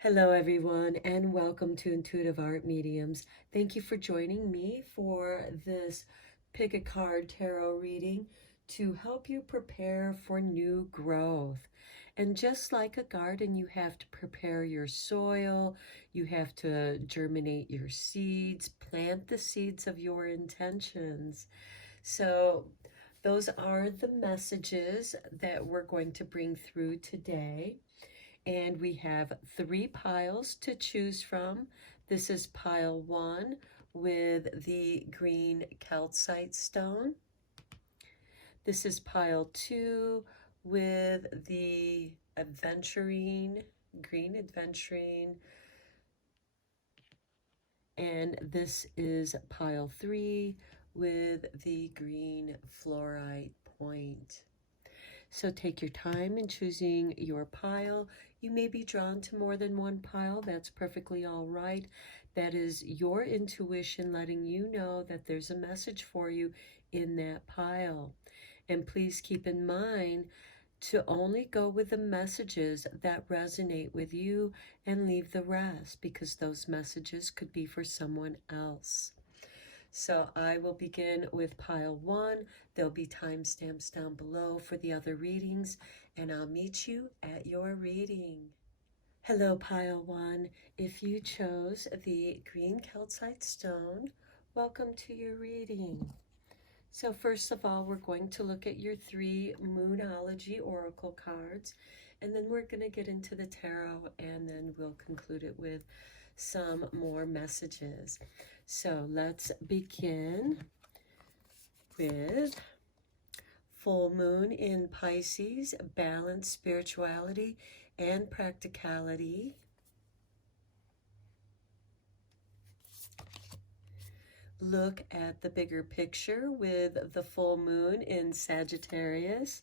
Hello, everyone, and welcome to Intuitive Art Mediums. Thank you for joining me for this Pick a Card Tarot reading to help you prepare for new growth. And just like a garden, you have to prepare your soil, you have to germinate your seeds, plant the seeds of your intentions. So, those are the messages that we're going to bring through today. And we have 3 piles to choose from. This is pile 1 with the green calcite stone. This is pile 2 with the aventurine, green aventurine. And this is pile 3 with the green fluorite point. So take your time in choosing your pile. You may be drawn to more than one pile. That's perfectly all right. That is your intuition letting you know that there's a message for you in that pile. And please keep in mind to only go with the messages that resonate with you and leave the rest, because those messages could be for someone else. So I will begin with pile 1. There'll be timestamps down below for the other readings, and I'll meet you at your reading. Hello, pile 1. If you chose the green calcite stone, welcome to your reading. So first of all, we're going to look at your 3 Moonology Oracle cards, and then we're going to get into the tarot, and then we'll conclude it with some more messages. So let's begin with full moon in Pisces, balance, spirituality, and practicality. Look at the bigger picture with the full moon in Sagittarius.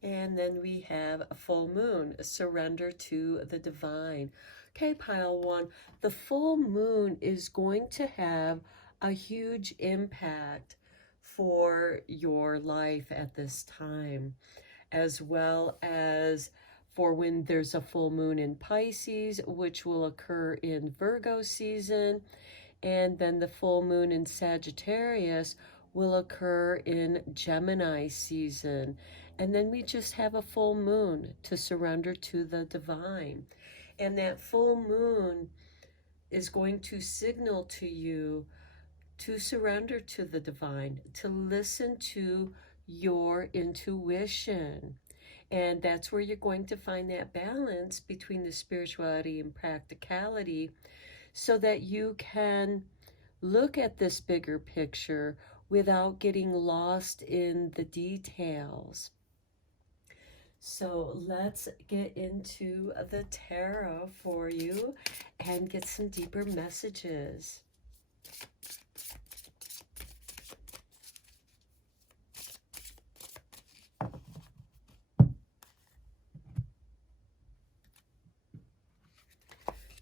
And then we have a full moon, surrender to the divine. Okay, pile 1, the full moon is going to have a huge impact for your life at this time, as well as for when there's a full moon in Pisces, which will occur in Virgo season, and then the full moon in Sagittarius will occur in Gemini season. And then we just have a full moon to surrender to the divine. And that full moon is going to signal to you to surrender to the divine, to listen to your intuition. And that's where you're going to find that balance between the spirituality and practicality, so that you can look at this bigger picture without getting lost in the details. So let's get into the tarot for you and get some deeper messages.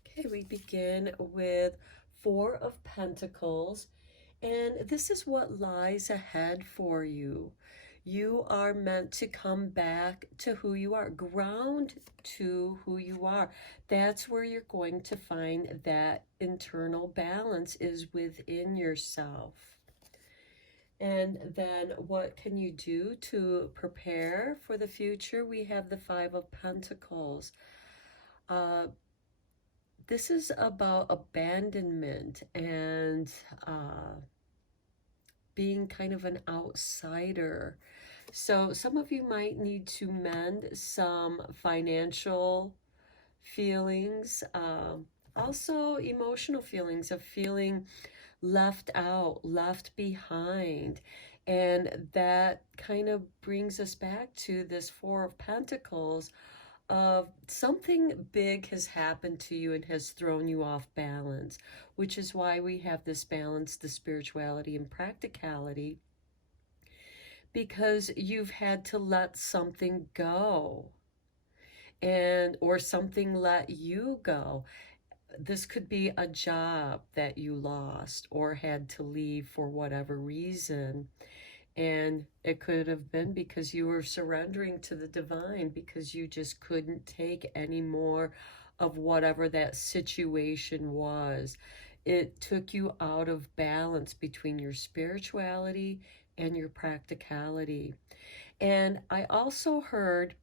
Okay, we begin with 4 of Pentacles, and this is what lies ahead for you. You are meant to come back to who you are, ground to who you are. That's where you're going to find that internal balance is within yourself. And then what can you do to prepare for the future? We have the 5 of Pentacles. This is about abandonment and being kind of an outsider. So some of you might need to mend some financial feelings, also emotional feelings of feeling left out, left behind. And that kind of brings us back to this 4 of Pentacles, of something big has happened to you and has thrown you off balance, which is why we have this balance, the spirituality and practicality, because you've had to let something go, and or something let you go. This could be a job that you lost or had to leave for whatever reason. And it could have been because you were surrendering to the divine, because you just couldn't take any more of whatever that situation was. It took you out of balance between your spirituality and your practicality. And I also heard,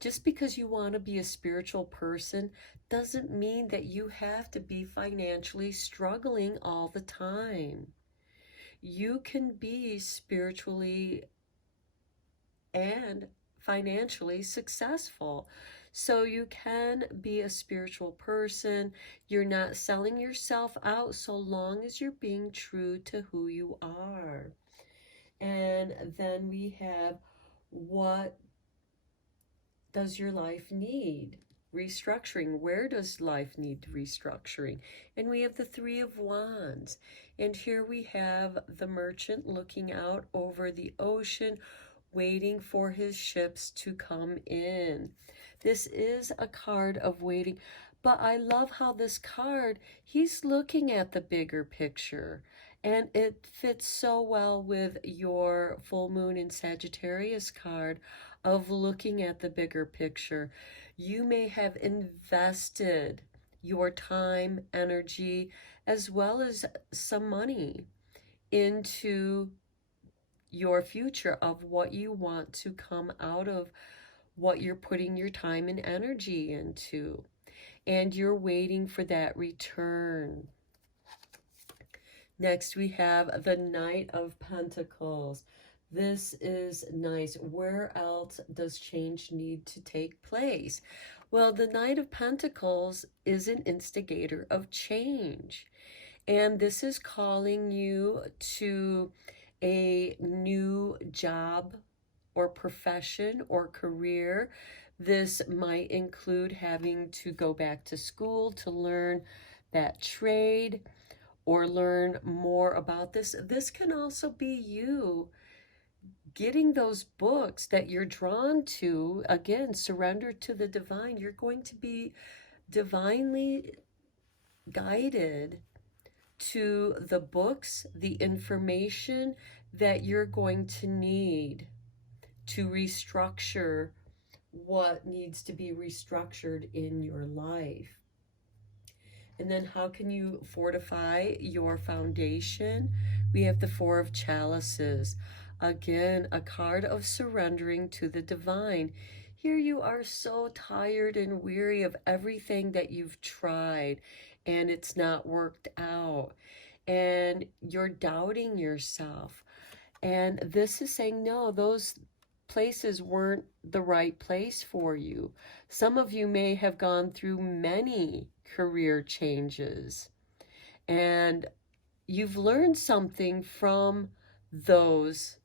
just because you want to be a spiritual person doesn't mean that you have to be financially struggling all the time. You can be spiritually and financially successful. So you can be a spiritual person. You're not selling yourself out so long as you're being true to who you are. And then we have, what does your life need restructuring? Where does life need restructuring? And we have the Three of Wands. And here we have the merchant looking out over the ocean, waiting for his ships to come in. This is a card of waiting, but I love how this card, he's looking at the bigger picture. And it fits so well with your full moon in Sagittarius card of looking at the bigger picture. You may have invested your time, energy, as well as some money into your future of what you want to come out of what you're putting your time and energy into. And you're waiting for that return. Next, we have the Knight of Pentacles. This is nice. Where else does change need to take place? Well, the Knight of Pentacles is an instigator of change. And this is calling you to a new job or profession or career. This might include having to go back to school to learn that trade or learn more about this. This can also be you getting those books that you're drawn to. Again, surrender to the divine. You're going to be divinely guided to the books, the information that you're going to need to restructure what needs to be restructured in your life. And then how can you fortify your foundation? We have the Four of Chalices. Again, a card of surrendering to the divine. Here you are so tired and weary of everything that you've tried and it's not worked out. And you're doubting yourself. And this is saying, no, those places weren't the right place for you. Some of you may have gone through many career changes and you've learned something from those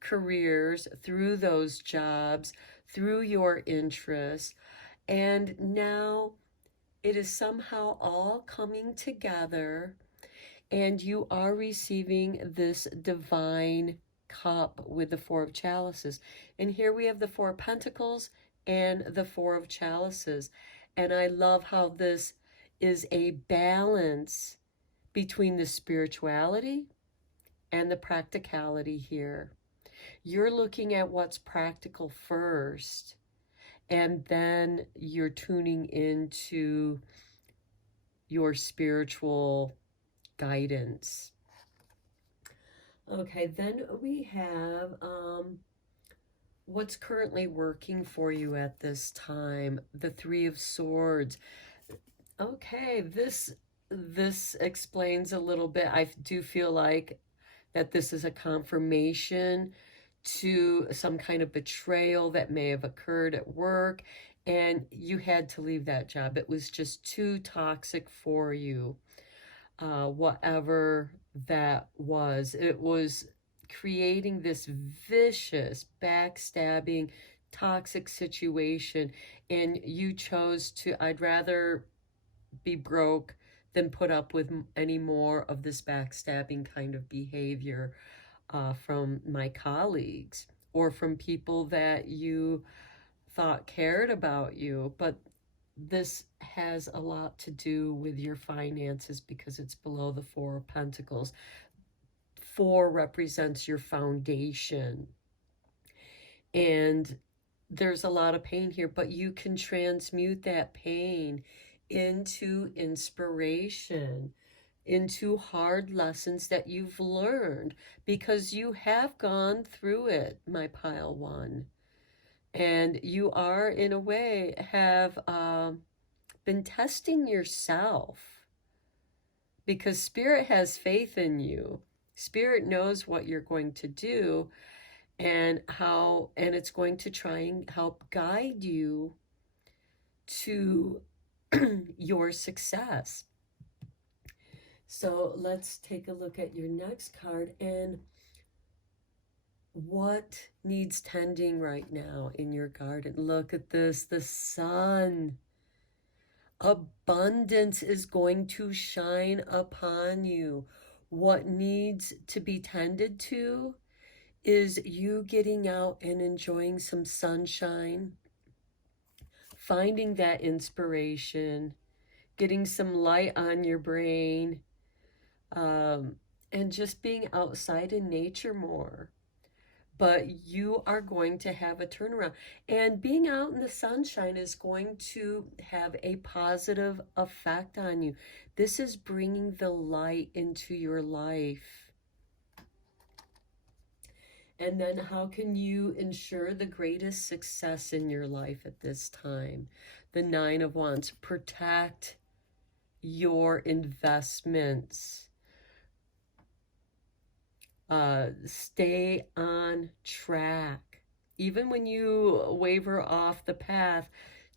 careers, through those jobs, through your interests, and now it is somehow all coming together and you are receiving this divine cup with the Four of Chalices. And here we have the Four of Pentacles and the Four of Chalices. And I love how this is a balance between the spirituality and the practicality here. You're looking at what's practical first, and then you're tuning into your spiritual guidance. Okay, then we have what's currently working for you at this time. The Three of Swords. Okay, this explains a little bit. I do feel like that this is a confirmation to some kind of betrayal that may have occurred at work, and you had to leave that job. It was just too toxic for you. Whatever that was, it was creating this vicious, backstabbing, toxic situation, and you chose to, I'd rather be broke than put up with any more of this backstabbing kind of behavior from my colleagues or from people that you thought cared about you. But this has a lot to do with your finances because it's below the Four of Pentacles. 4 represents your foundation. And there's a lot of pain here, but you can transmute that pain into inspiration, into hard lessons that you've learned, because you have gone through it, my pile 1. And you are, in a way, have been testing yourself, because Spirit has faith in you. Spirit knows what you're going to do and how, and it's going to try and help guide you to your success. So let's take a look at your next card, and what needs tending right now in your garden. Look at this, the sun. Abundance is going to shine upon you. What needs to be tended to is you getting out and enjoying some sunshine, finding that inspiration, getting some light on your brain, and just being outside in nature more. But you are going to have a turnaround. And being out in the sunshine is going to have a positive effect on you. This is bringing the light into your life. And then how can you ensure the greatest success in your life at this time? The 9 of Wands. Protect your investments. Stay on track. Even when you waver off the path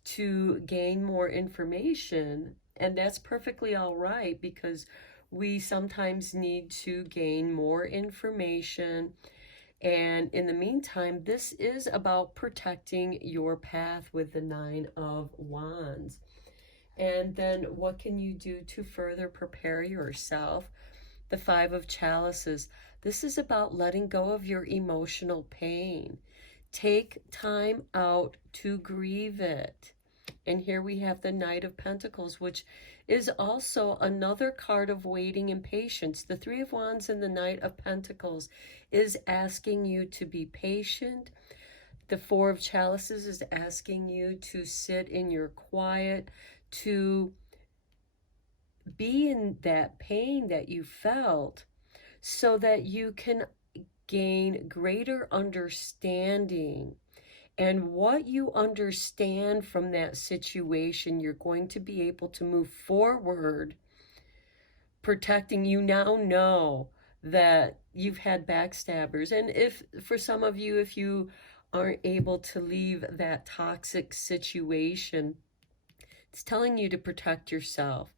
to gain more information, and that's perfectly all right, because we sometimes need to gain more information. And in the meantime, this is about protecting your path with the 9 of Wands. And then what can you do to further prepare yourself? The 5 of Chalices. This is about letting go of your emotional pain. Take time out to grieve it. And here we have the Knight of Pentacles, which is also another card of waiting and patience. The 3 of Wands and the Knight of Pentacles is asking you to be patient. The 4 of Chalices is asking you to sit in your quiet, to be in that pain that you felt, so that you can gain greater understanding. And what you understand from that situation, you're going to be able to move forward, protecting. You now know that you've had backstabbers. And if, for some of you, if you aren't able to leave that toxic situation, it's telling you to protect yourself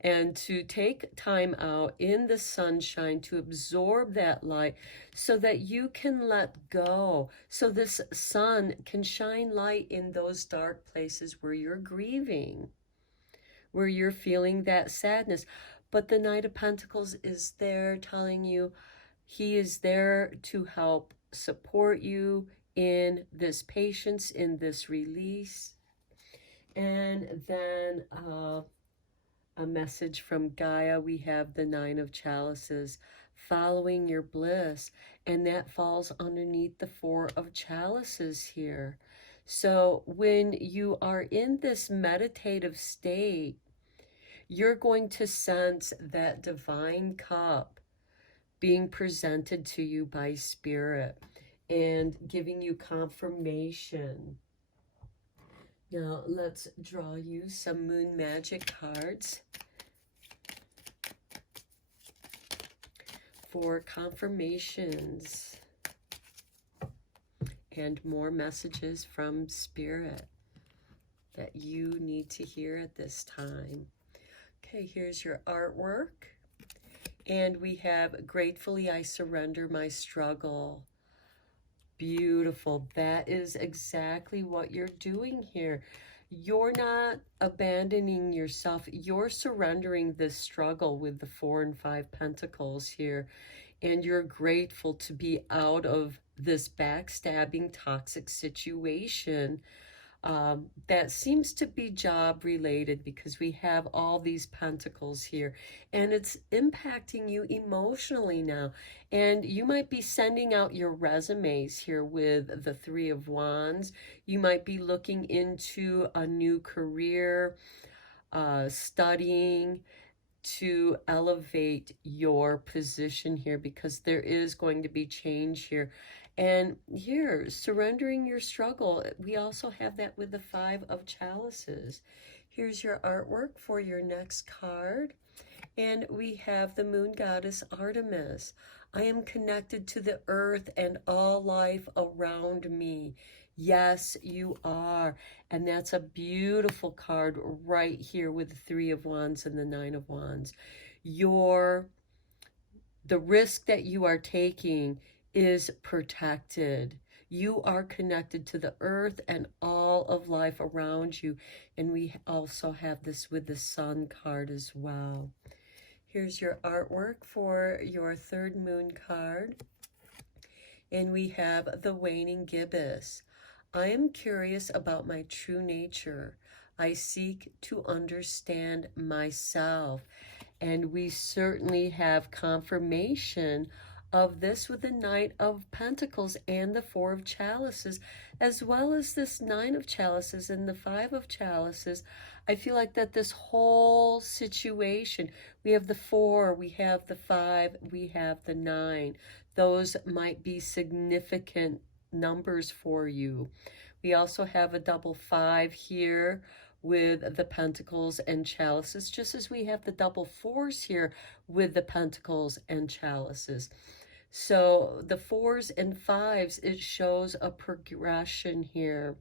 and to take time out in the sunshine to absorb that light, so that you can let go, so this sun can shine light in those dark places where you're grieving, where you're feeling that sadness. But the Knight of Pentacles is there telling you he is there to help support you in this patience, in this release. And then a message from Gaia, we have the 9 of Chalices, following your bliss, and that falls underneath the 4 of Chalices here. So when you are in this meditative state, you're going to sense that divine cup being presented to you by Spirit and giving you confirmation. Now, let's draw you some Moon Magic cards for confirmations and more messages from Spirit that you need to hear at this time. Okay, here's your artwork. And we have Gratefully I Surrender My Struggle. Beautiful. That is exactly what you're doing here. You're not abandoning yourself. You're surrendering this struggle with the 4 and 5 Pentacles here. And you're grateful to be out of this backstabbing, toxic situation. that seems to be job related because we have all these pentacles here and it's impacting you emotionally now. And you might be sending out your resumes here with the Three of Wands. You might be looking into a new career, studying to elevate your position here because there is going to be change here. And here, surrendering your struggle, we also have that with the Five of Chalices. Here's your artwork for your next card. And we have the moon goddess Artemis. I am connected to the earth and all life around me. Yes, you are. And that's a beautiful card right here with the Three of Wands and the Nine of Wands. The risk that you are taking is protected. You are connected to the earth and all of life around you. And we also have this with the Sun card as well. Here's your artwork for your third moon card. And we have the waning gibbous. I am curious about my true nature. I seek to understand myself. And we certainly have confirmation of this with the Knight of Pentacles and the Four of Chalices, as well as this Nine of Chalices and the Five of Chalices. I feel like that this whole situation, we have the Four, we have the Five, we have the Nine. Those might be significant numbers for you. We also have a double five here with the Pentacles and Chalices, just as we have the double fours here with the Pentacles and Chalices. So the fours and fives, it shows a progression here.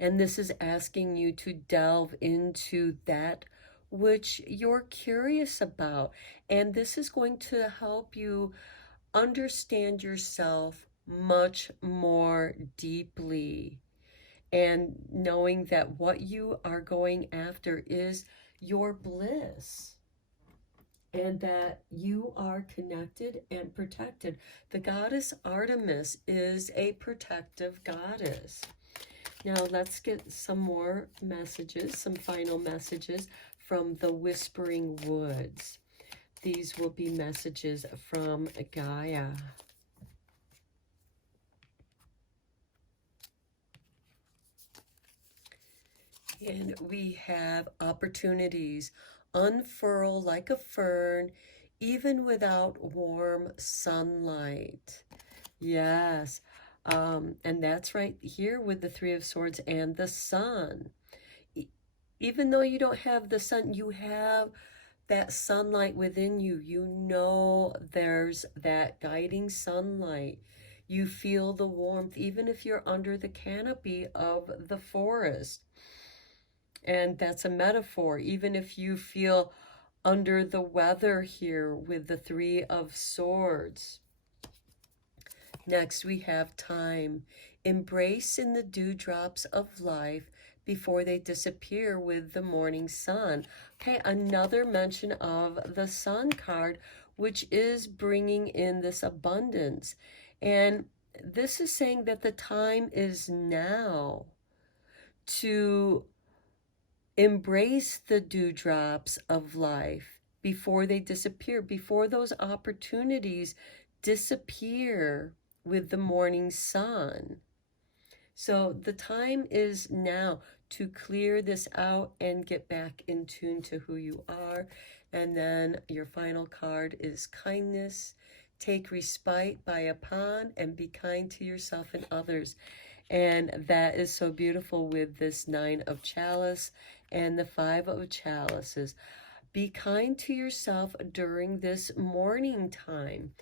And this is asking you to delve into that which you're curious about. And this is going to help you understand yourself much more deeply. And knowing that what you are going after is your bliss. And that you are connected and protected. The goddess Artemis is a protective goddess. Now let's get some more messages, some final messages from the Whispering Woods. These will be messages from Gaia. And we have opportunities. Unfurl like a fern, even without warm sunlight. Yes. And that's right here with the Three of Swords and the Sun. Even though you don't have the sun, you have that sunlight within you. You know there's that guiding sunlight. You feel the warmth, even if you're under the canopy of the forest. And that's a metaphor. Even if you feel under the weather here with the Three of Swords. Next, we have time. Embrace in the dewdrops of life before they disappear with the morning sun. Okay, another mention of the Sun card, which is bringing in this abundance. And this is saying that the time is now to embrace the dewdrops of life before they disappear, before those opportunities disappear with the morning sun. So the time is now to clear this out and get back in tune to who you are. And then your final card is kindness. Take respite by a pond and be kind to yourself and others. And that is so beautiful with this Nine of Chalice and the Five of Chalices. Be kind to yourself during this morning time.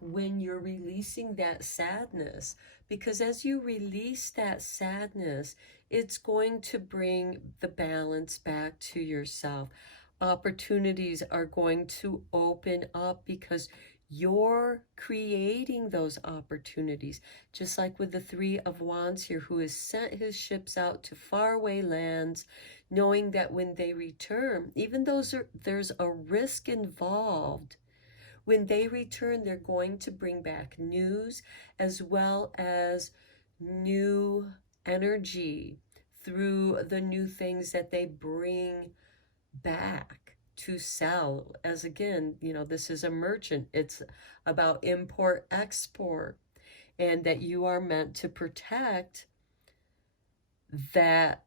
When you're releasing that sadness, because as you release that sadness, it's going to bring the balance back to yourself. Opportunities are going to open up because you're creating those opportunities. Just like with the Three of Wands here, who has sent his ships out to faraway lands, knowing that when they return, even though there's a risk involved, when they return, they're going to bring back news as well as new energy, through the new things that they bring back to sell. As again, this is a merchant. It's about import export, and that you are meant to protect that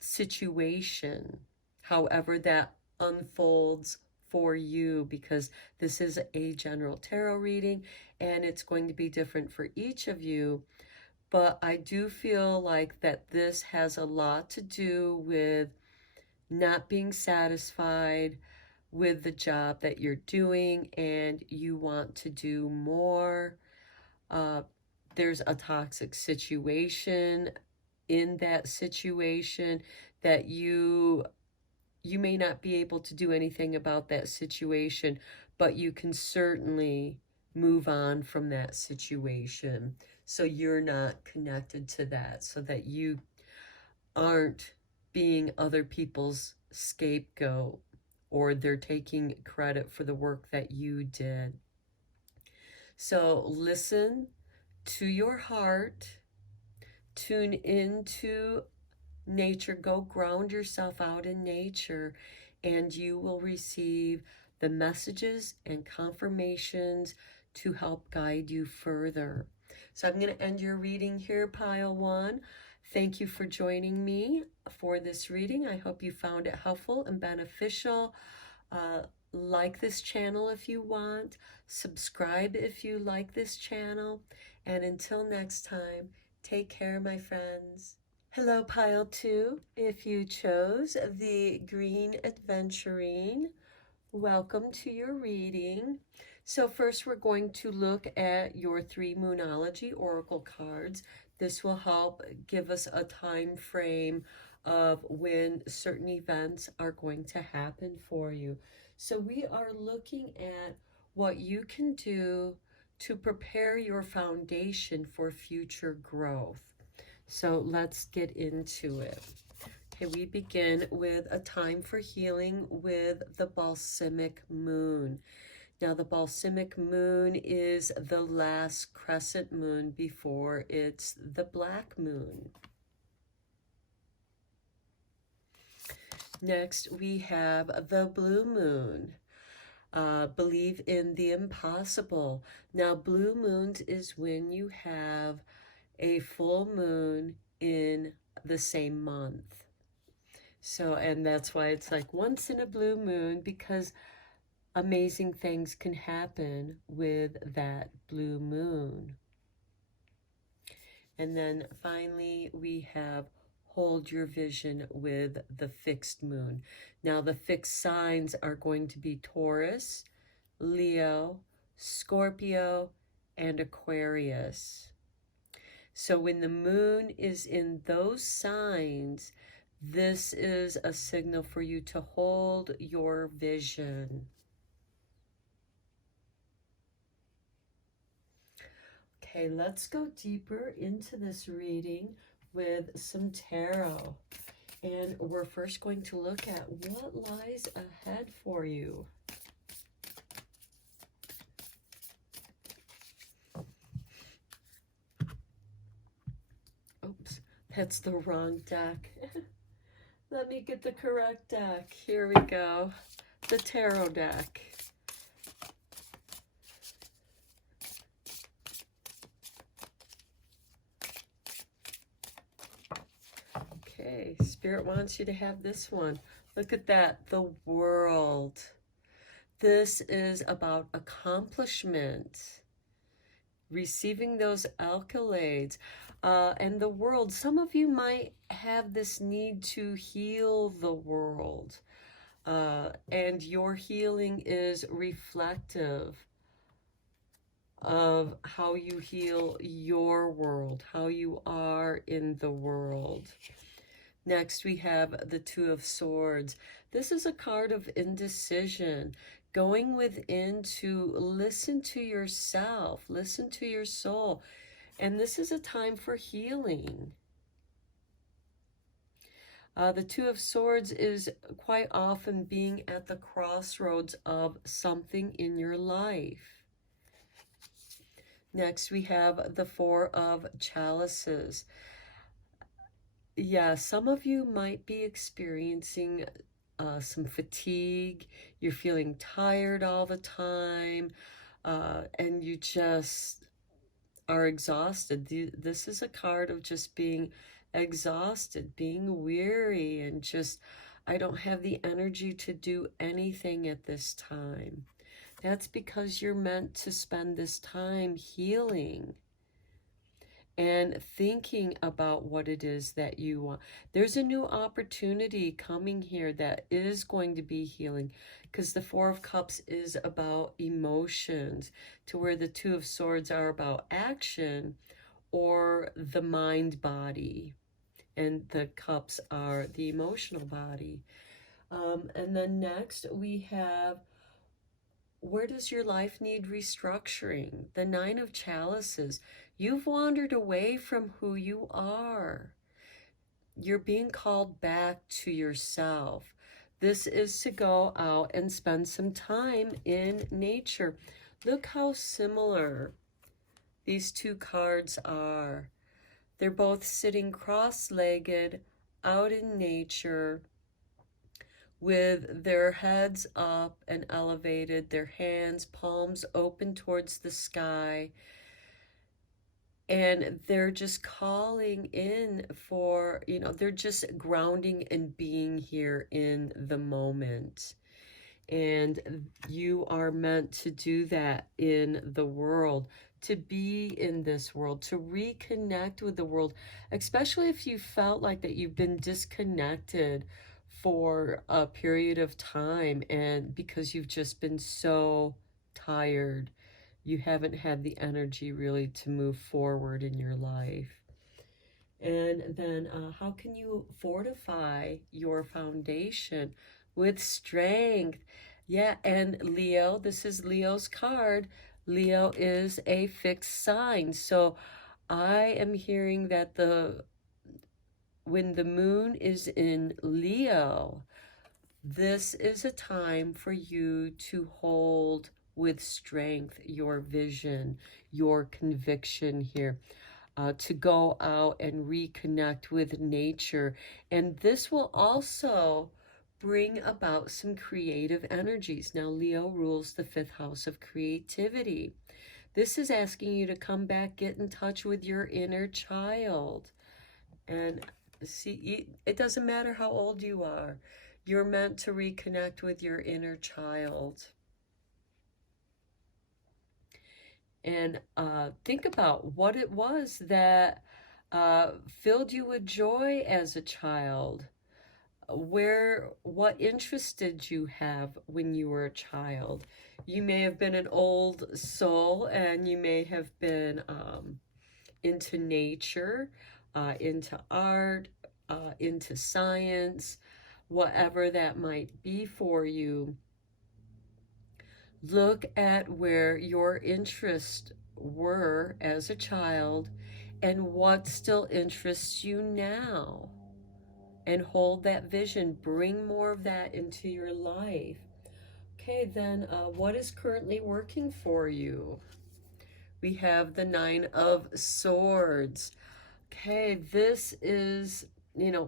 situation, however that unfolds for you, because this is a general tarot reading and it's going to be different for each of you. But I do feel like that this has a lot to do with not being satisfied with the job that you're doing and you want to do more. There's a toxic situation in that situation that you may not be able to do anything about that situation, but you can certainly move on from that situation so you're not connected to that, so that you aren't being other people's scapegoat or they're taking credit for the work that you did. So listen to your heart, tune into nature, go ground yourself out in nature, and you will receive the messages and confirmations to help guide you further. So I'm going to end your reading here, Pile 1. Thank you for joining me for this reading. I hope you found it helpful and beneficial. Like this channel if you want. Subscribe if you like this channel. And until next time, take care, my friends. Hello, Pile 2. If you chose the Green Adventurine, welcome to your reading. So first we're going to look at your 3 Moonology Oracle cards. This will help give us a time frame of when certain events are going to happen for you. So we are looking at what you can do to prepare your foundation for future growth. So let's get into it. Okay, we begin with a time for healing with the Balsamic Moon. Now, the Balsamic Moon is the last crescent moon before it's the black moon. Next, we have the Blue Moon. Believe in the impossible. Now, blue moons is when you have a full moon in the same month. So, and that's why it's like once in a blue moon, because amazing things can happen with that blue moon. And then finally, we have hold your vision with the fixed moon. Now, the fixed signs are going to be Taurus, Leo, Scorpio, and Aquarius. So when the moon is in those signs, this is a signal for you to hold your vision. Okay, let's go deeper into this reading with some tarot. And we're first going to look at what lies ahead for you. Oops, that's the wrong deck. Let me get the correct deck. Here we go. The tarot deck. Okay, Spirit wants you to have this one. Look at that, the World. This is about accomplishment, receiving those accolades, and the world. Some of you might have this need to heal the world, and your healing is reflective of how you heal your world, how you are in the world. Next, we have the Two of Swords. This is a card of indecision, going within to listen to yourself, listen to your soul. And this is a time for healing. The Two of Swords is quite often being at the crossroads of something in your life. Next, we have the Four of Chalices. Yeah, some of you might be experiencing some fatigue. You're feeling tired all the time, and you just are exhausted. This is a card of just being exhausted, being weary, and just, I don't have the energy to do anything at this time. That's because you're meant to spend this time healing and thinking about what it is that you want. There's a new opportunity coming here that is going to be healing, because the Four of Cups is about emotions, to where the Two of Swords are about action or the mind body, and the cups are the emotional body. And then next we have, where does your life need restructuring? The Nine of Chalices. You've wandered away from who you are. You're being called back to yourself. This is to go out and spend some time in nature. Look how similar these two cards are. They're both sitting cross-legged out in nature, with their heads up and elevated, their hands, palms open towards the sky. And they're just calling in for, they're just grounding and being here in the moment. And you are meant to do that in the world, to be in this world, to reconnect with the world, especially if you felt like that you've been disconnected for a period of time, and because you've just been so tired, you haven't had the energy really to move forward in your life. And then how can you fortify your foundation? With strength. Yeah, and Leo, this is Leo's card. Leo is a fixed sign. So I am hearing that when the moon is in Leo, this is a time for you to hold with strength your vision, your conviction here. To go out and reconnect with nature. And this will also bring about some creative energies. Now, Leo rules the fifth house of creativity. This is asking you to come back, get in touch with your inner child. And see, it doesn't matter how old you are. You're meant to reconnect with your inner child. And think about what it was that filled you with joy as a child. What interest did you have when you were a child? You may have been an old soul, and you may have been into nature, into art, into science, whatever that might be for you. Look at where your interests were as a child and what still interests you now. And hold that vision. Bring more of that into your life. Okay, then what is currently working for you? We have the Nine of Swords. Okay, this is,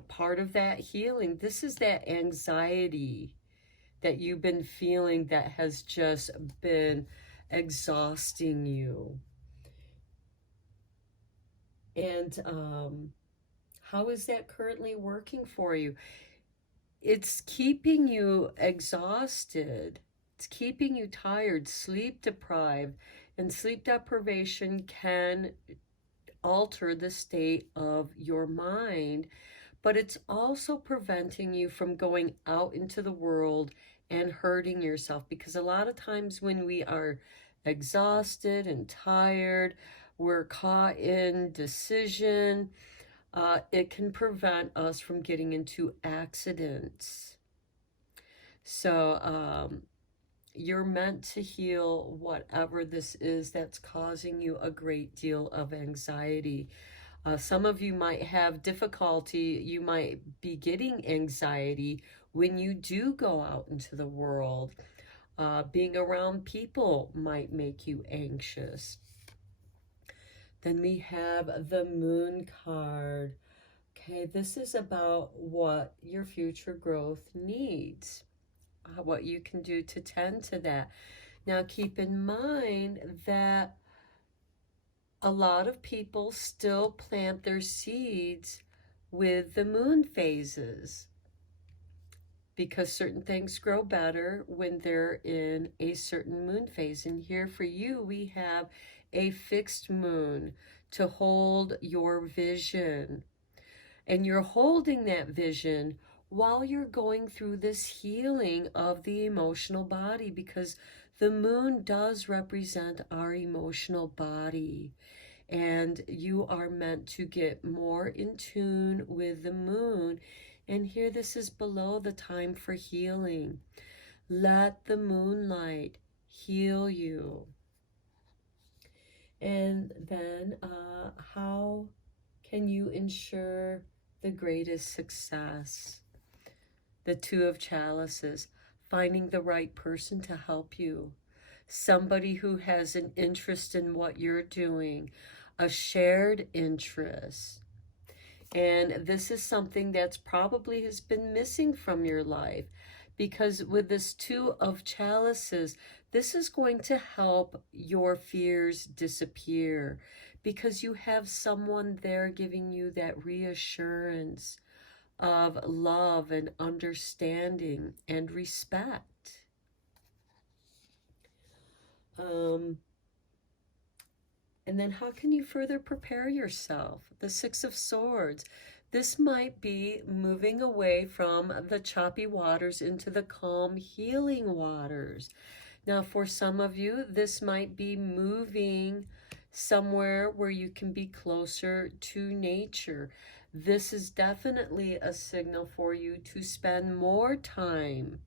part of that healing. This is that anxiety that you've been feeling that has just been exhausting you. And how is that currently working for you? It's keeping you exhausted. It's keeping you tired, sleep deprived. And sleep deprivation can alter the state of your mind, but it's also preventing you from going out into the world and hurting yourself, because a lot of times when we are exhausted and tired, we're caught in decision. It can prevent us from getting into accidents. So you're meant to heal whatever this is that's causing you a great deal of anxiety. Some of you might have difficulty, you might be getting anxiety when you do go out into the world. Being around people might make you anxious. Then we have the Moon card. Okay, this is about what your future growth needs, what you can do to tend to that. Now, keep in mind that a lot of people still plant their seeds with the moon phases because certain things grow better when they're in a certain moon phase. And here for you, we have a fixed moon to hold your vision. And you're holding that vision while you're going through this healing of the emotional body, because the moon does represent our emotional body. And you are meant to get more in tune with the moon. And here, this is below the time for healing. Let the moonlight heal you. And then, how can you ensure the greatest success? The Two of Chalices, finding the right person to help you. Somebody who has an interest in what you're doing, a shared interest. And this is something that's probably has been missing from your life, because with this Two of Chalices, this is going to help your fears disappear, because you have someone there giving you that reassurance of love and understanding and respect. And then how can you further prepare yourself? The Six of Swords. This might be moving away from the choppy waters into the calm, healing waters. Now, for some of you, this might be moving somewhere where you can be closer to nature. This is definitely a signal for you to spend more time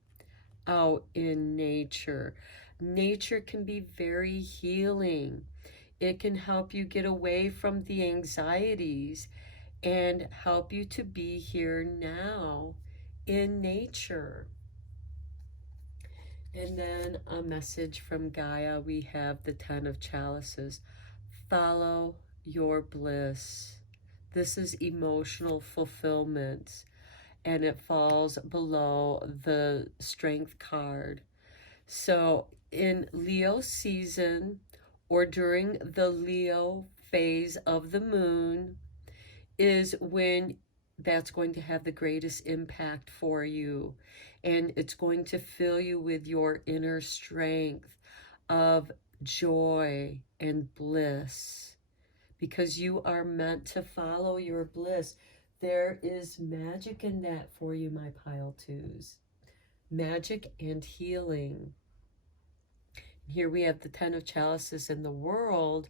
out in nature. Nature can be very healing. It can help you get away from the anxieties and help you to be here now in nature. And then a message from Gaia, we have the Ten of Chalices. Follow your bliss. This is emotional fulfillment, and it falls below the Strength card. So in Leo season, or during the Leo phase of the moon, is when that's going to have the greatest impact for you. And it's going to fill you with your inner strength of joy and bliss, because you are meant to follow your bliss. There is magic in that for you, my pile twos. Magic and healing. Here we have the Ten of Chalices in the world,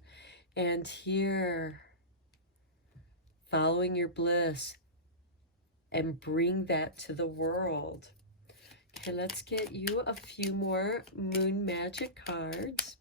and here, following your bliss and bring that to the world. Okay, let's get you a few more moon magic cards.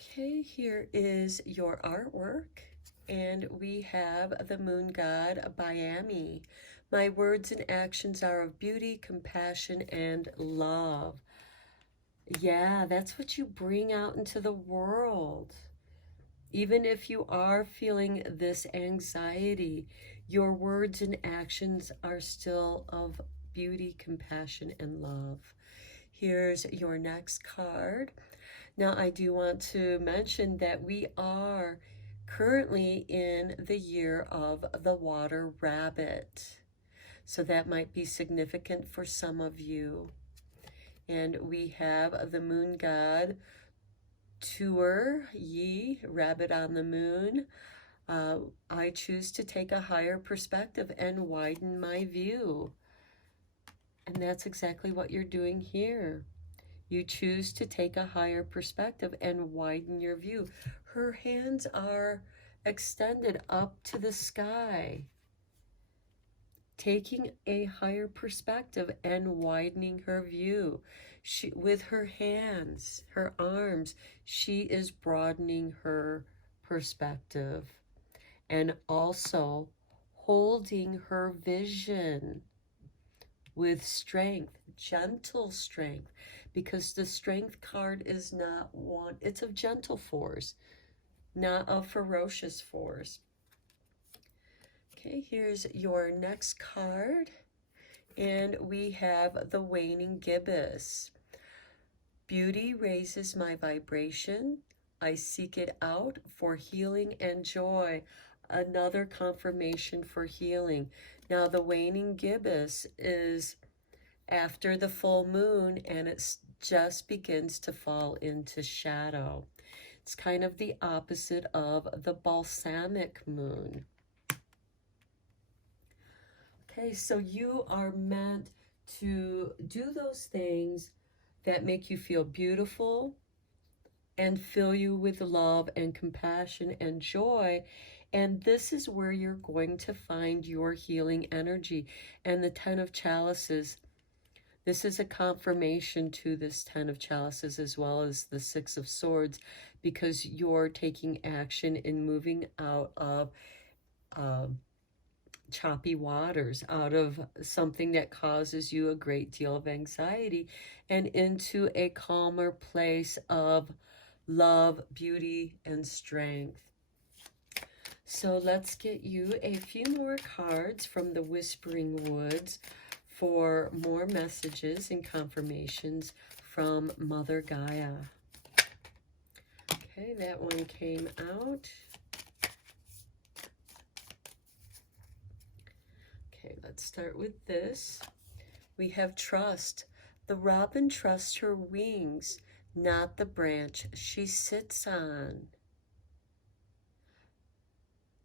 Okay, here is your artwork, and we have the moon god Miami. My words and actions are of beauty, compassion, and love. Yeah, that's what you bring out into the world. Even if you are feeling this anxiety, your words and actions are still of beauty, compassion, and love. Here's your next card. Now, I do want to mention that we are currently in the year of the water rabbit. So that might be significant for some of you. And we have the moon god, Tuer Yi, rabbit on the moon. I choose to take a higher perspective and widen my view. And that's exactly what you're doing here. You choose to take a higher perspective and widen your view. Her hands are extended up to the sky, taking a higher perspective and widening her view. With her hands, her arms, she is broadening her perspective and also holding her vision with strength, gentle strength, because the strength card is not one, it's of gentle force, not of ferocious force. Okay, here's your next card, and we have the waning gibbous. Beauty raises my vibration. I seek it out for healing and joy. Another confirmation for healing. Now, the waning gibbous is after the full moon, and it just begins to fall into shadow. It's kind of the opposite of the balsamic moon. Okay, so you are meant to do those things that make you feel beautiful and fill you with love and compassion and joy. And this is where you're going to find your healing energy. And the 10 of chalices, this is a confirmation to this 10 of chalices as well as the 6 of swords, because you're taking action in moving out of choppy waters, out of something that causes you a great deal of anxiety, and into a calmer place of love, beauty, and strength. So let's get you a few more cards from the Whispering Woods for more messages and confirmations from Mother Gaia. Okay, that one came out. Okay, let's start with this. We have trust. The robin trusts her wings, not the branch she sits on.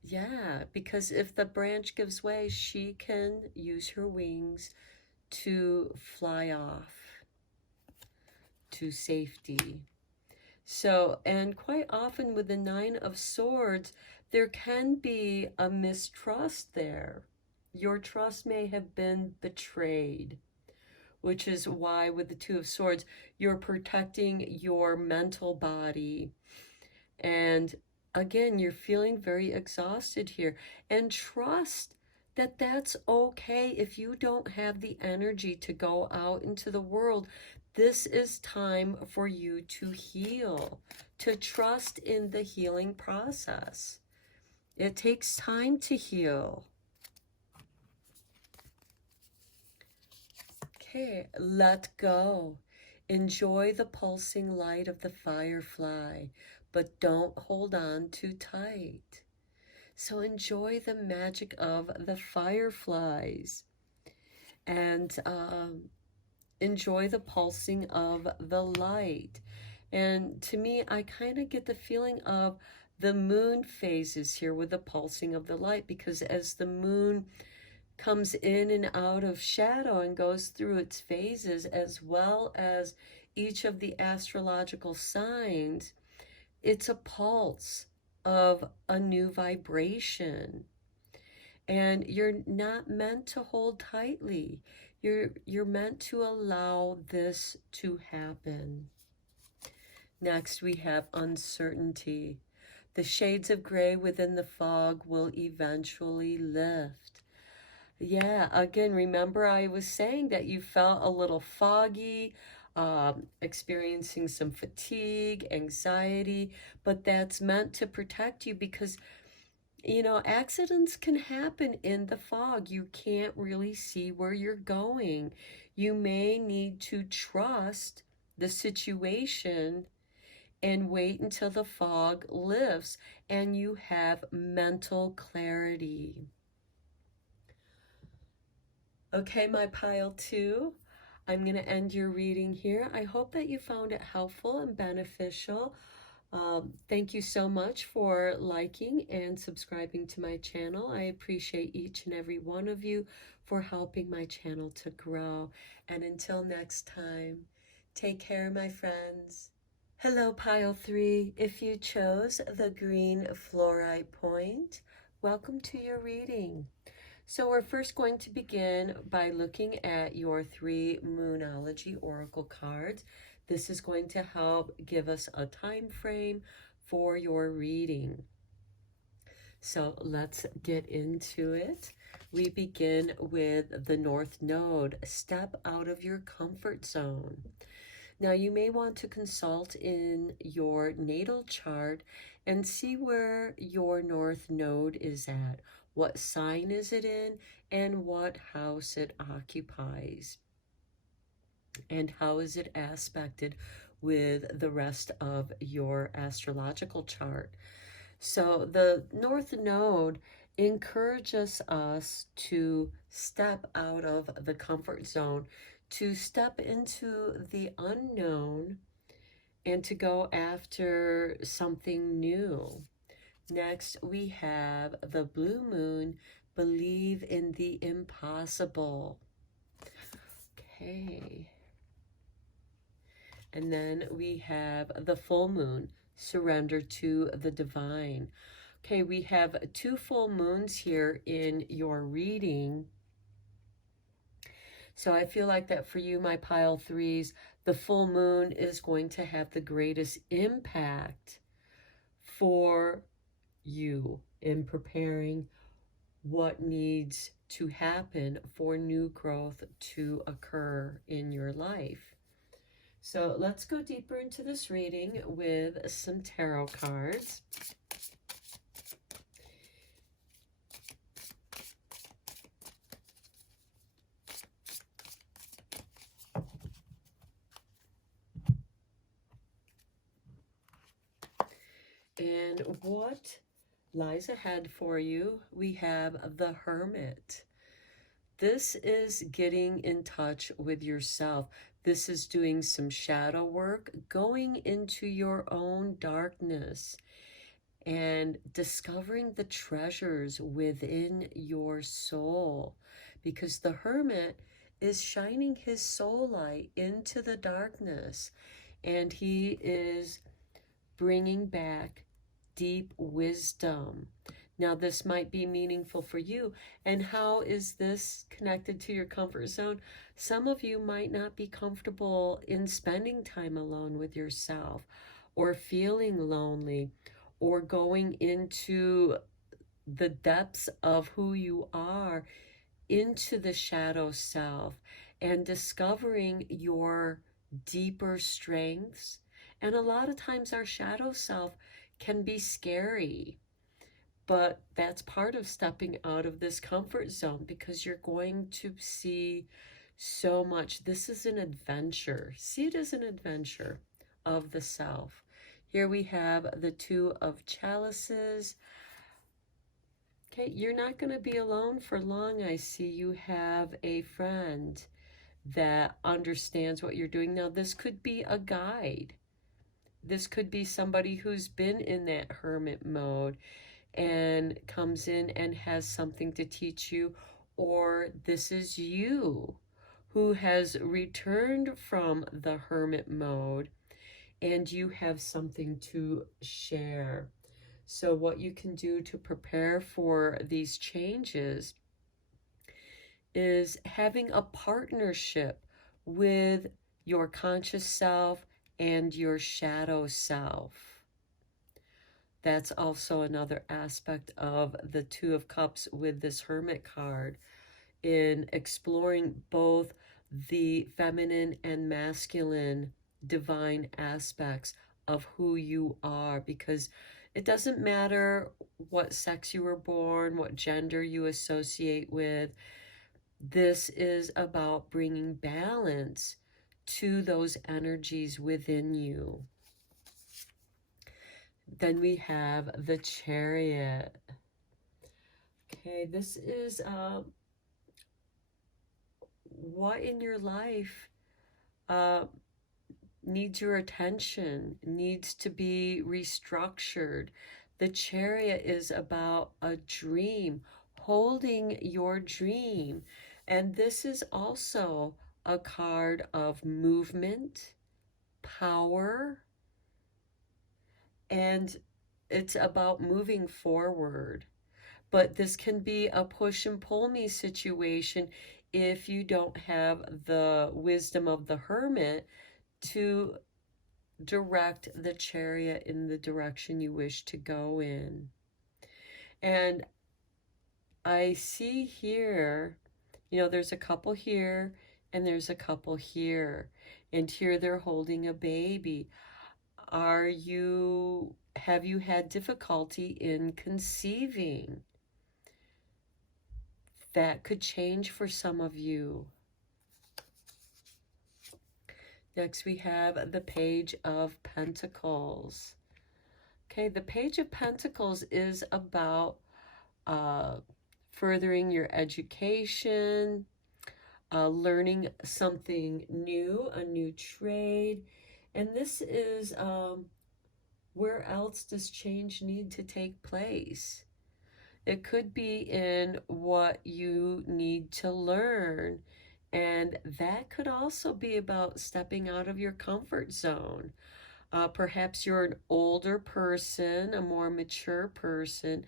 Yeah, because if the branch gives way, she can use her wings to fly off to safety. So, and quite often with the 9 of swords, there can be a mistrust there. Your trust may have been betrayed, which is why with the 2 of swords, you're protecting your mental body. And again, you're feeling very exhausted here. And trust that that's okay if you don't have the energy to go out into the world. This is time for you to heal, to trust in the healing process. It takes time to heal. Okay, let go. Enjoy the pulsing light of the firefly, but don't hold on too tight. So enjoy the magic of the fireflies, and enjoy the pulsing of the light. And to me, I kind of get the feeling of the moon phases here with the pulsing of the light, because as the moon comes in and out of shadow and goes through its phases, as well as each of the astrological signs, it's a pulse of a new vibration. And you're not meant to hold tightly. You're meant to allow this to happen. Next, we have uncertainty. The shades of gray within the fog will eventually lift. Yeah, again, remember I was saying that you felt a little foggy, experiencing some fatigue, anxiety, but that's meant to protect you because, you know, accidents can happen in the fog. You can't really see where you're going. You may need to trust the situation and wait until the fog lifts and you have mental clarity. Okay, my pile 2, I'm going to end your reading here. I hope that you found it helpful and beneficial. Thank you so much for liking and subscribing to my channel. I appreciate each and every one of you for helping my channel to grow. And until next time, take care, my friends. Hello, pile 3. If you chose the green fluorite point, welcome to your reading. So we're first going to begin by looking at your 3 Moonology Oracle cards. This is going to help give us a time frame for your reading. So let's get into it. We begin with the North Node. Step out of your comfort zone. Now, you may want to consult in your natal chart and see where your North Node is at. What sign is it in, and what house it occupies, and how is it aspected with the rest of your astrological chart. So the North Node encourages us to step out of the comfort zone, to step into the unknown, and to go after something new. Next, we have the blue moon, believe in the impossible. Okay. And then we have the full moon, surrender to the divine. Okay, we have 2 full moons here in your reading. So I feel like that for you, my pile threes, the full moon is going to have the greatest impact for you in preparing what needs to happen for new growth to occur in your life. So let's go deeper into this reading with some tarot cards. And what lies ahead for you? We have the Hermit. This is getting in touch with yourself. This is doing some shadow work, going into your own darkness and discovering the treasures within your soul. Because the Hermit is shining his soul light into the darkness, and he is bringing back deep wisdom. Now, this might be meaningful for you. And how is this connected to your comfort zone? Some of you might not be comfortable in spending time alone with yourself, or feeling lonely, or going into the depths of who you are, into the shadow self, and discovering your deeper strengths. And a lot of times our shadow self can be scary, but that's part of stepping out of this comfort zone, because you're going to see so much. This is an adventure. See it as an adventure of the self. Here we have the 2 of chalices. Okay, you're not going to be alone for long. I see you have a friend that understands what you're doing. Now, this could be a guide. This could be somebody who's been in that hermit mode and comes in and has something to teach you, or this is you who has returned from the hermit mode and you have something to share. So what you can do to prepare for these changes is having a partnership with your conscious self and your shadow self. That's also another aspect of the 2 of Cups with this Hermit card, in exploring both the feminine and masculine divine aspects of who you are, because it doesn't matter what sex you were born, what gender you associate with. This is about bringing balance to those energies within you. Then we have the Chariot. Okay, this is what in your life needs your attention, needs to be restructured. The Chariot is about a dream, holding your dream. And this is also a card of movement, power, and it's about moving forward. But this can be a push and pull me situation if you don't have the wisdom of the Hermit to direct the Chariot in the direction you wish to go in. And I see here, you know, there's a couple here and there's a couple here. And here they're holding a baby. Have you had difficulty in conceiving? That could change for some of you. Next, we have the Page of Pentacles. Okay, the Page of Pentacles is about furthering your education, learning something new, a new trade. And this is where else does change need to take place? It could be in what you need to learn. And that could also be about stepping out of your comfort zone. Perhaps you're an older person, a more mature person,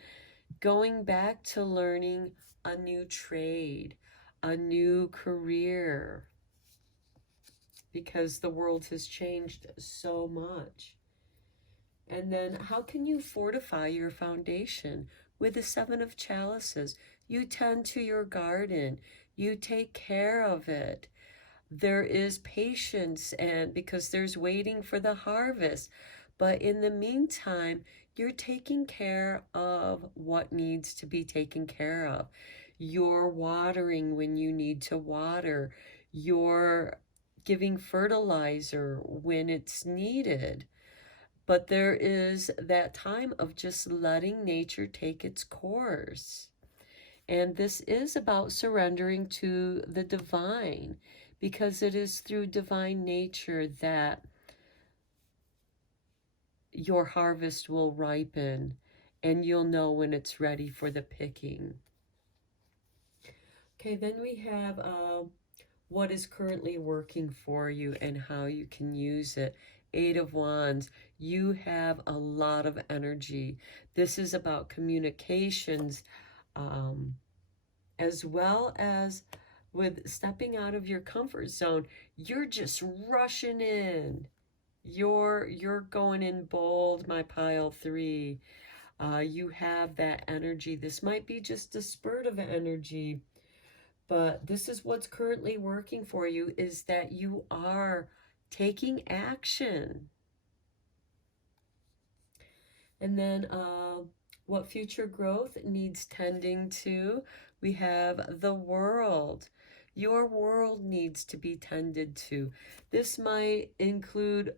going back to learning a new trade, a new career, because the world has changed so much. And then how can you fortify your foundation? With the Seven of Chalices, you tend to your garden, you take care of it. There is patience, and because there's waiting for the harvest. But in the meantime, you're taking care of what needs to be taken care of. You're watering when you need to water. You're giving fertilizer when it's needed. But there is that time of just letting nature take its course. And this is about surrendering to the divine, because it is through divine nature that your harvest will ripen and you'll know when it's ready for the picking. Okay, then we have what is currently working for you and how you can use it. Eight of Wands, you have a lot of energy. This is about communications, as well as with stepping out of your comfort zone. You're just rushing in. You're going in bold, my pile three. You have that energy. This might be just a spurt of energy, but this is what's currently working for you, is that you are taking action. And then what future growth needs tending to? We have the world. Your world needs to be tended to. This might include,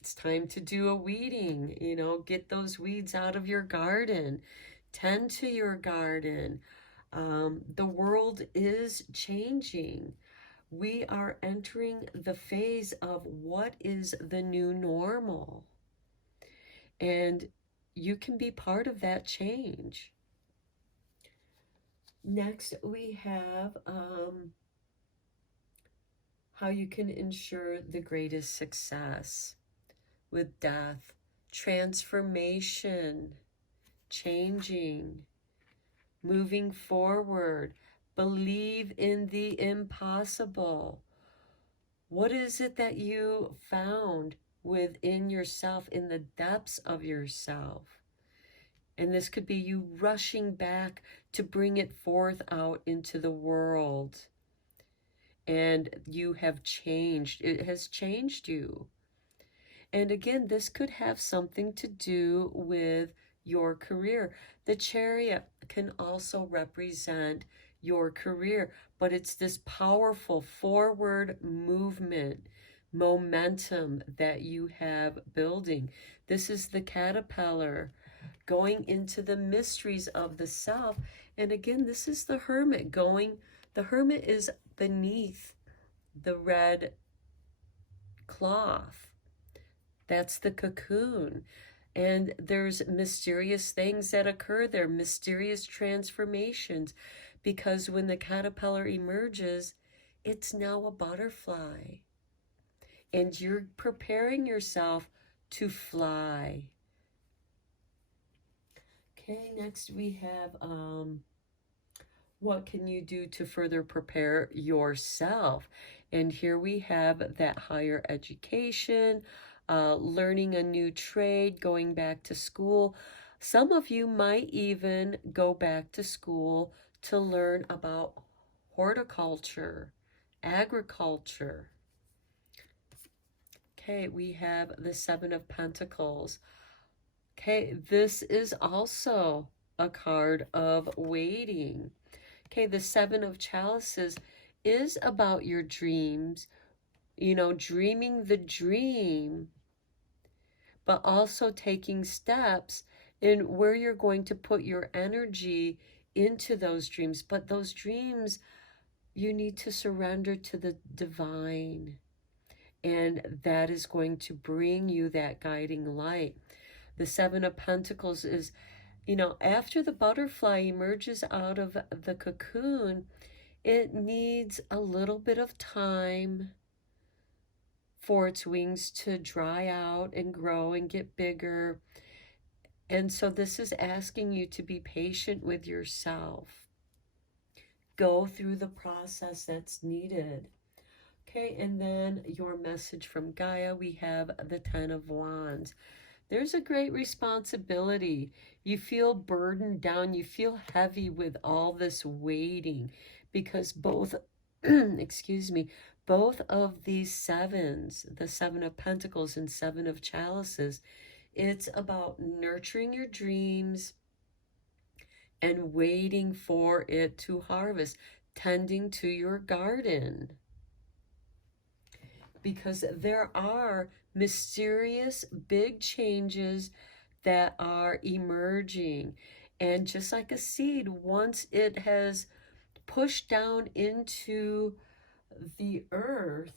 it's time to do a weeding, you know, get those weeds out of your garden, tend to your garden. The world is changing. We are entering the phase of what is the new normal. And you can be part of that change. Next, we have how you can ensure the greatest success with death, transformation, changing, moving forward, believe in the impossible. What is it that you found within yourself, in the depths of yourself? And this could be you rushing back to bring it forth out into the world. And you have changed. It has changed you. And again, this could have something to do with your career. The Chariot can also represent your career, but it's this powerful forward movement, momentum that you have building. This is the caterpillar going into the mysteries of the self. And again, this is the Hermit the Hermit is beneath the red cloth. That's the cocoon. And there's mysterious things that occur there, mysterious transformations, because when the caterpillar emerges, it's now a butterfly. And you're preparing yourself to fly. Okay, next we have what can you do to further prepare yourself? And here we have that higher education, learning a new trade, going back to school. Some of you might even go back to school to learn about horticulture, agriculture. Okay, we have the Seven of Pentacles. Okay, this is also a card of waiting. Okay, the Seven of Chalices is about your dreams, you know, dreaming the dream, but also taking steps in where you're going to put your energy into those dreams. But those dreams, you need to surrender to the divine, and that is going to bring you that guiding light. The Seven of Pentacles is, you know, after the butterfly emerges out of the cocoon, it needs a little bit of time for its wings to dry out and grow and get bigger. And so this is asking you to be patient with yourself. Go through the process that's needed. Okay, and then your message from Gaia, we have the Ten of Wands. There's a great responsibility. You feel burdened down. You feel heavy with all this waiting because both, excuse me, both of these sevens, the Seven of Pentacles and Seven of Chalices, it's about nurturing your dreams and waiting for it to harvest, tending to your garden. Because there are mysterious big changes that are emerging. And just like a seed, once it has pushed down into the earth,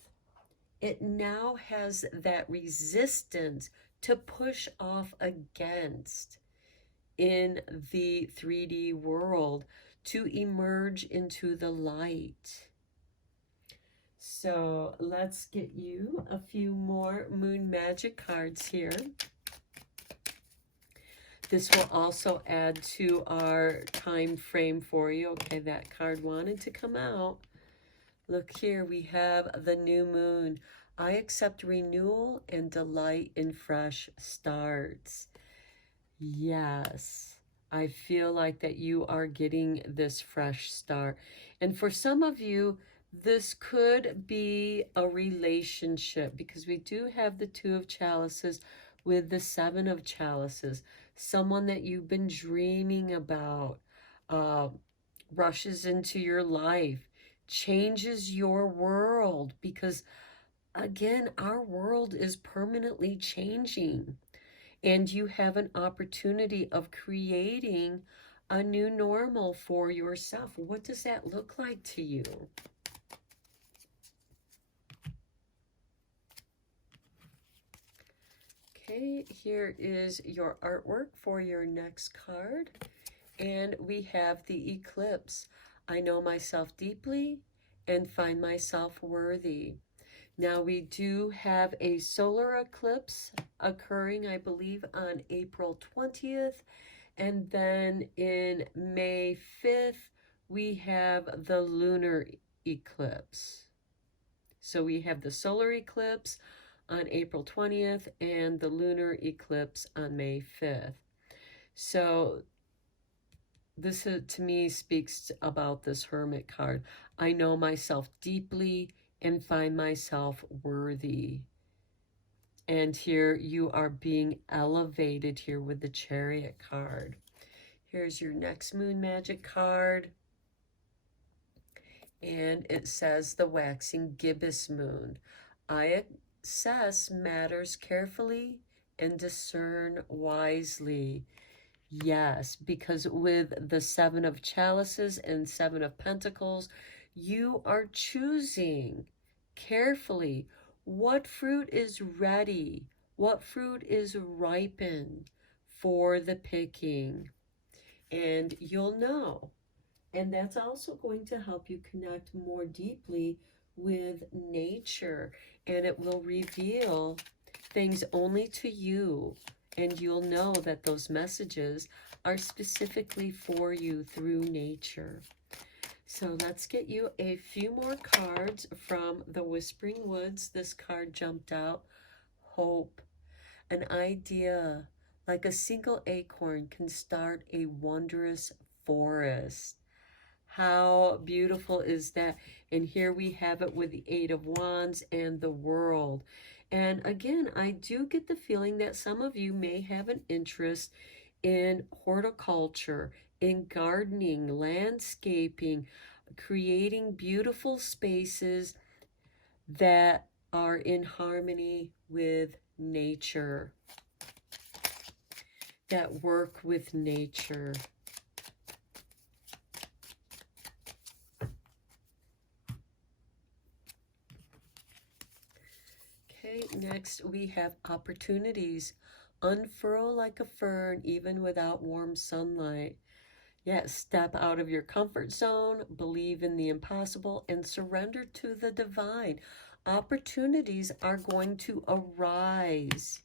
it now has that resistance to push off against in the 3D world to emerge into the light. So let's get you a few more moon magic cards here. This will also add to our time frame for you. Okay, that card wanted to come out. Look here, we have the new moon. I accept renewal and delight in fresh starts. Yes, I feel like that you are getting this fresh start. And for some of you, this could be a relationship, because we do have the Two of Chalices with the Seven of Chalices. Someone that you've been dreaming about rushes into your life, changes your world, because again, our world is permanently changing, and you have an opportunity of creating a new normal for yourself. What does that look like to you? Okay, here is your artwork for your next card. And we have the eclipse. I know myself deeply and find myself worthy. Now we do have a solar eclipse occurring, I believe, on April 20th. And then in May 5th, we have the lunar eclipse. So we have the solar eclipse on April 20th and the lunar eclipse on May 5th. So this to me speaks about this Hermit card. I know myself deeply and find myself worthy. And here you are being elevated here with the Chariot card. Here's your next moon magic card. And it says the waxing gibbous moon. I assess matters carefully and discern wisely. Yes, because with the Seven of Chalices and Seven of Pentacles, you are choosing carefully what fruit is ready, what fruit is ripened for the picking. And you'll know. And that's also going to help you connect more deeply with nature. And it will reveal things only to you. And you'll know that those messages are specifically for you through nature. So let's get you a few more cards from the Whispering Woods. This card jumped out. Hope. An idea like a single acorn can start a wondrous forest. How beautiful is that? And here we have it with the Eight of Wands and the World. And again, I do get the feeling that some of you may have an interest in horticulture, in gardening, landscaping, creating beautiful spaces that are in harmony with nature, that work with nature. Okay, next we have opportunities. Unfurl like a fern even without warm sunlight. Yes, step out of your comfort zone, believe in the impossible, and surrender to the divine. Opportunities are going to arise,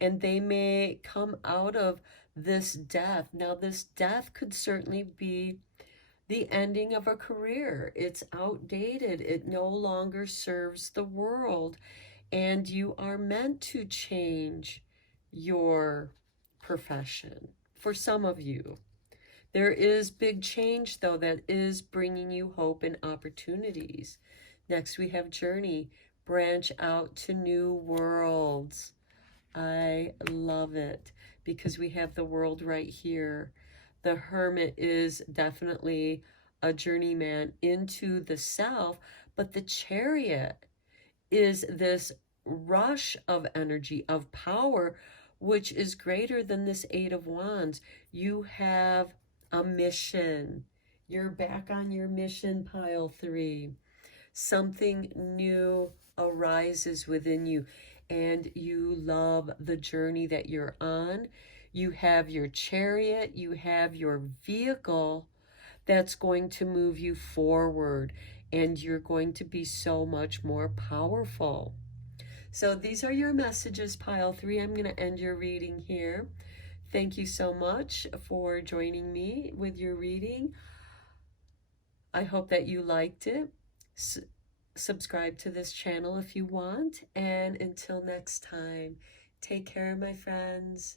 and they may come out of this death. Now, this death could certainly be the ending of a career. It's outdated. It no longer serves the world. And you are meant to change your profession. For some of you, there is big change, though, that is bringing you hope and opportunities. Next, we have journey, branch out to new worlds. I love it because we have the world right here. The hermit is definitely a journeyman into the self, but the chariot is this rush of energy, of power, which is greater than this Eight of Wands. You have a mission. You're back on your mission, pile 3. Something new arises within you, and you love the journey that you're on. You have your chariot, you have your vehicle that's going to move you forward, and you're going to be so much more powerful. So these are your messages, pile 3. I'm going to end your reading here. Thank you so much for joining me with your reading. I hope that you liked it. Subscribe to this channel if you want. And until next time, take care, my friends.